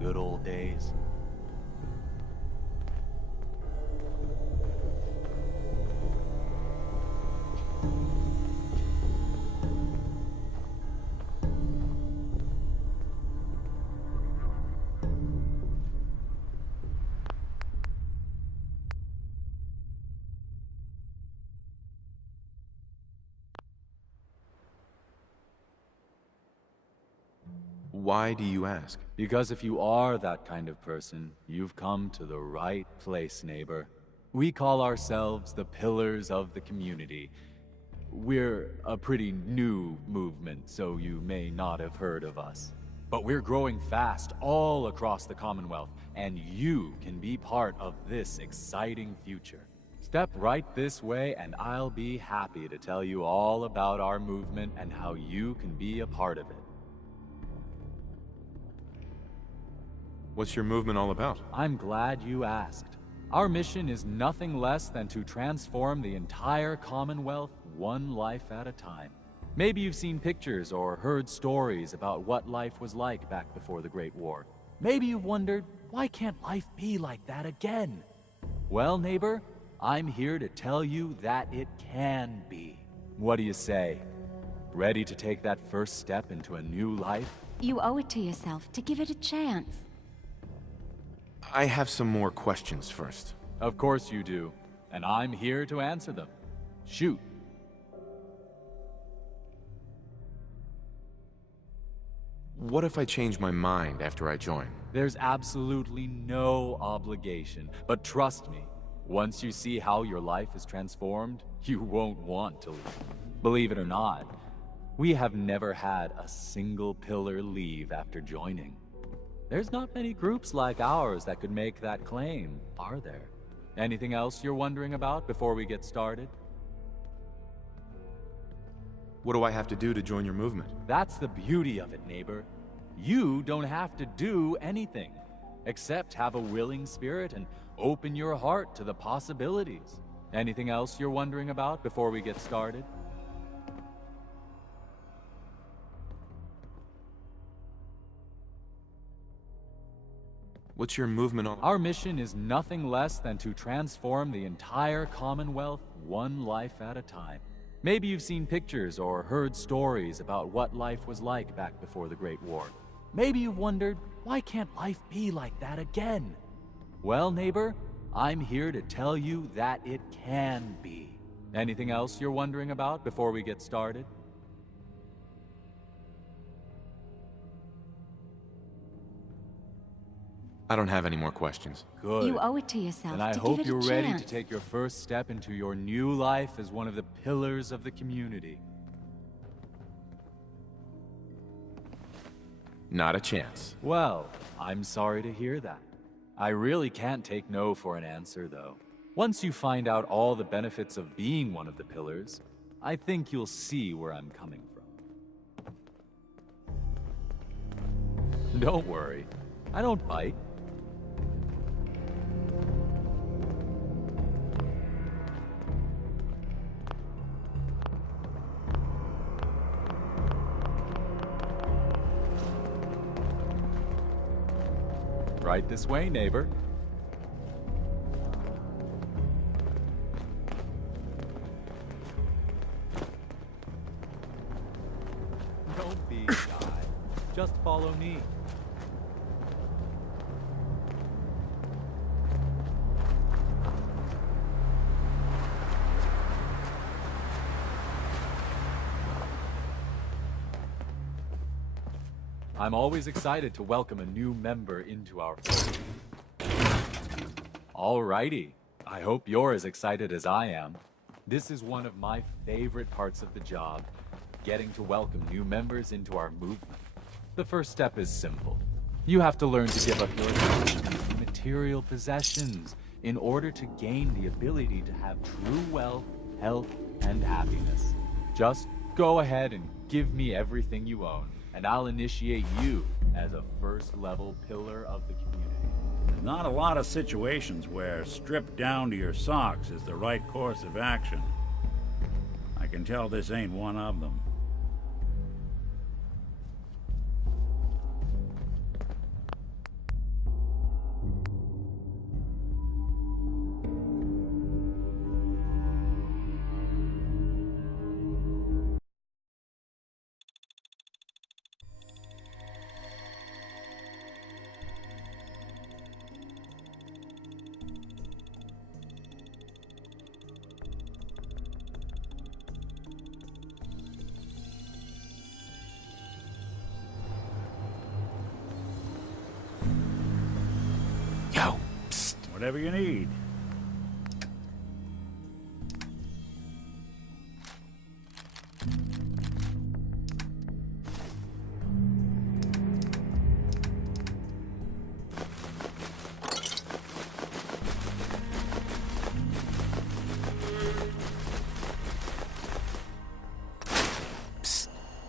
good old days. Why do you ask? Because if you are that kind of person, you've come to the right place, neighbor. We call ourselves the Pillars of the Community. We're a pretty new movement, so you may not have heard of us. But we're growing fast all across the Commonwealth, and you can be part of this exciting future. Step right this way, and I'll be happy to tell you all about our movement and how you can be a part of it. What's your movement all about? I'm glad you asked. Our mission is nothing less than to transform the entire Commonwealth one life at a time. Maybe you've seen pictures or heard stories about what life was like back before the Great War. Maybe you've wondered, why can't life be like that again? Well, neighbor, I'm here to tell you that it can be. What do you say? Ready to take that first step into a new life? You owe it to yourself to give it a chance. I have some more questions first. Of course you do, and I'm here to answer them. Shoot. What if I change my mind after I join? There's absolutely no obligation, but trust me, once you see how your life is transformed, you won't want to leave. Believe it or not, we have never had a single pillar leave after joining. There's not many groups like ours that could make that claim, are there? Anything else you're wondering about before we get started? What do I have to do to join your movement? That's the beauty of it, neighbor. You don't have to do anything, except have a willing spirit and open your heart to the possibilities. Anything else you're wondering about before we get started? What's your movement all about? Our mission is nothing less than to transform the entire Commonwealth one life at a time. Maybe you've seen pictures or heard stories about what life was like back before the Great War. Maybe you've wondered, why can't life be like that again? Well, neighbor, I'm here to tell you that it can be. Anything else you're wondering about before we get started? I don't have any more questions. Good. You owe it to yourself And I to hope give it you're a ready chance. to take your first step into your new life as one of the pillars of the community. Not a chance. Well, I'm sorry to hear that. I really can't take no for an answer, though. Once you find out all the benefits of being one of the pillars, I think you'll see where I'm coming from. Don't worry, I don't bite. Right this way, neighbor. Don't be shy. Just follow me. I'm always excited to welcome a new member into our fold. Alrighty, I hope you're as excited as I am. This is one of my favorite parts of the job, getting to welcome new members into our movement. The first step is simple. You have to learn to give up your material possessions in order to gain the ability to have true wealth, health, and happiness. Just go ahead and give me everything you own, and I'll initiate you as a first-level pillar of the community. There's not a lot of situations where stripped down to your socks is the right course of action. I can tell this ain't one of them. Whatever you need.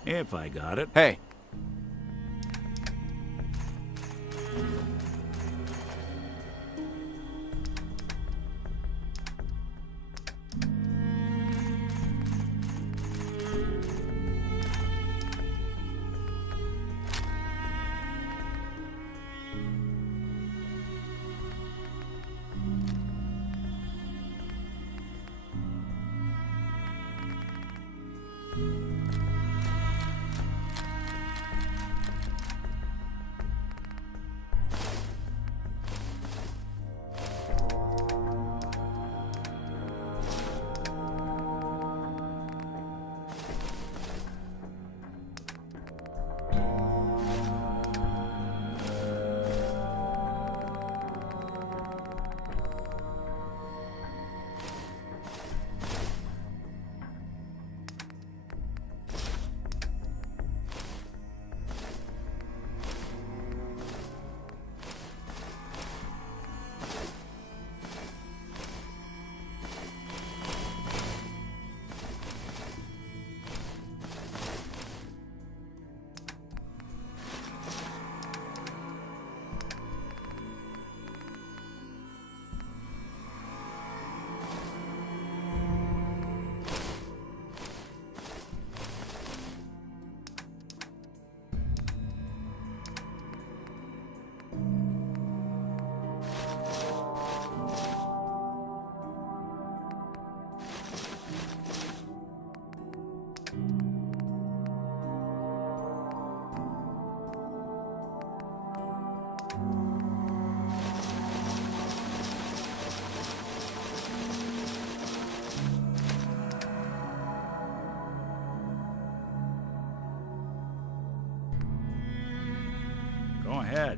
If I got it. Hey. Go ahead.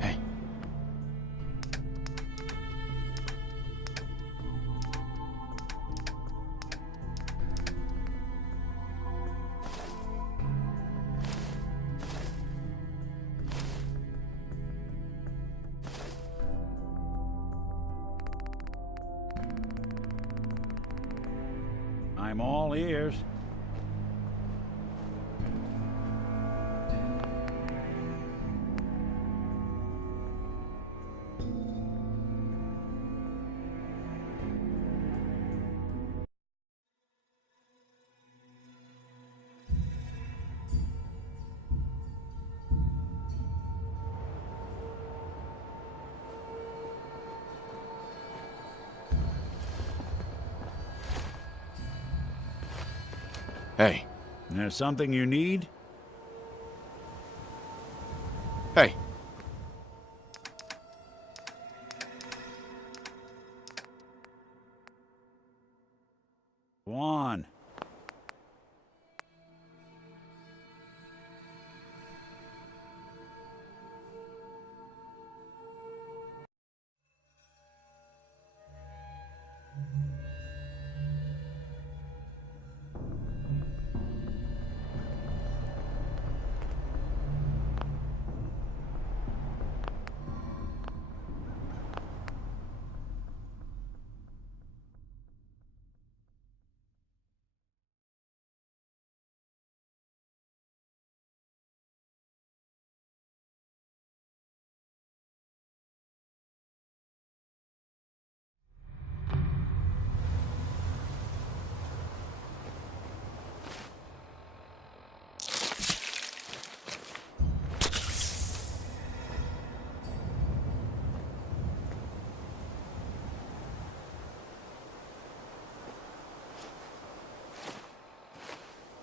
Hey. I'm all ears. Hey. There's something you need? Hey. Go on.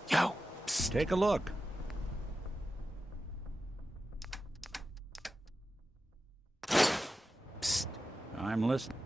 Yo. Psst. Take a look. Psst. I'm listening.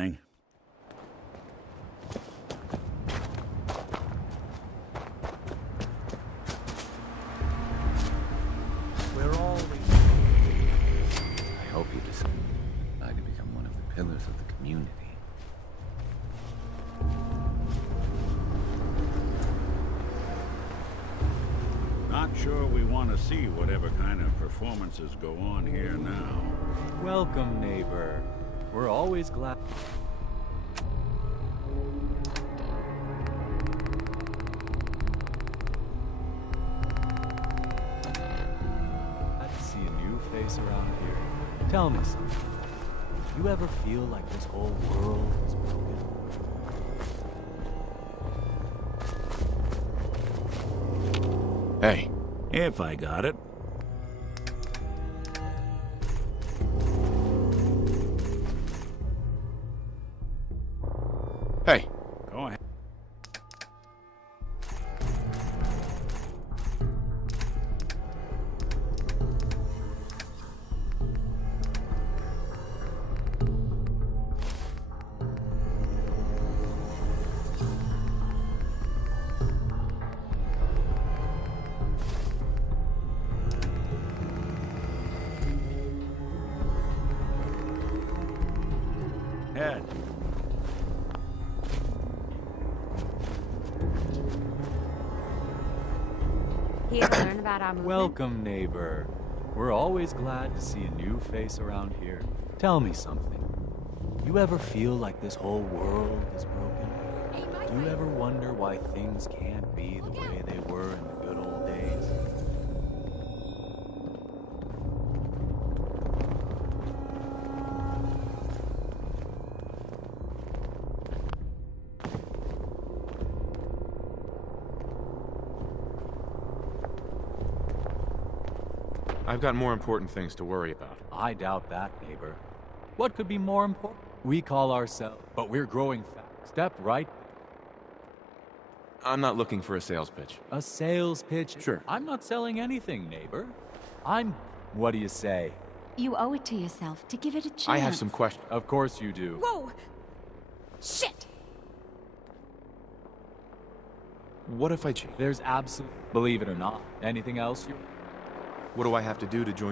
listening. We're always... I hope you decide to become one of the pillars of the community. Not sure we want to see whatever kind of performances go on here now. Welcome, neighbor. We're always glad... Glad to see a new face around here. Tell me something. You ever feel like this whole world is broken? Hey, If I got it. hey, Go ahead. Head. Here to learn about our movement? Welcome, neighbor. We're always glad to see a new face around here. Tell me something. You ever feel like this whole world is broken? Do you ever wonder why things can't be the way they were in the good old days? I've got more important things to worry about. I doubt that, neighbor. What could be more important? We call ourselves, but we're growing fast. Step right. I'm not looking for a sales pitch. A sales pitch? Sure. I'm not selling anything, neighbor. What do you say? You owe it to yourself to give it a chance. I have some questions. Of course you do. Whoa! Shit! What if I cheat? There's absolute... Believe it or not. Anything else you... What do I have to do to join?